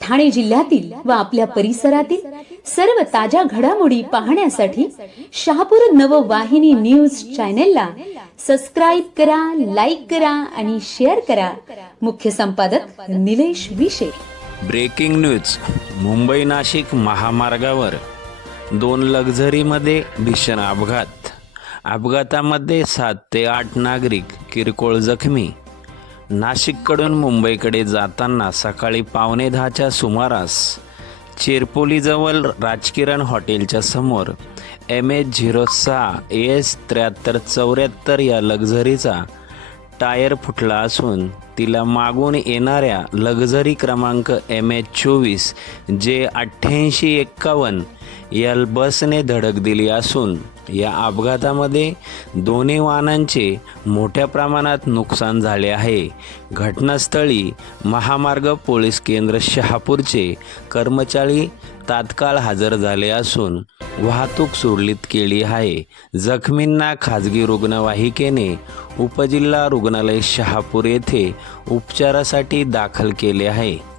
ठाणे जिल्ह्यातील व आपल्या परिसरातील सर्व ताज्या घडामोडी पाहण्यासाठी शहापूर नववाहिनी न्यूज चॅनेलला सबस्क्राईब करा लाईक करा आणि शेअर करा. मुख्य संपादक निलेश विशे. ब्रेकिंग न्यूज मुंबई नाशिक महामार्गावर. दोन लक्झरीमध्ये भीषण अपघात. अपघातामध्ये सात ते आठ नागरिक किरकोळ जखमी. नाशिककडून मुंबईकडे जाताना सकाळी पावणे दहाच्या सुमारास चिरपोलीजवळ राजकिरण हॉटेलच्या समोर एम एच झिरो सहा ए एस त्र्याहत्तर चौऱ्याहत्तर या लक्झरीचा टायर फुटला असून तिला मागून येणाऱ्या लक्झरी क्रमांक एम एच चोवीस जे अठ्ठ्याऐंशी एक्कावन्न या बसने धडक दिली असून या अपघातामध्ये दोन्ही वाहनांचे मोठ्या प्रमाणात नुकसान झाले आहे. घटनास्थळी महामार्ग पोलीस केंद्र शहापूरचे कर्मचारी तात्काळ हजर झाले असून वाहतूक सुरळीत केली आहे. जखमींना खाजगी रुग्णवाहिकेने उपजिल्हा रुग्णालय शहापूर येथे उपचारासाठी दाखल केले आहे.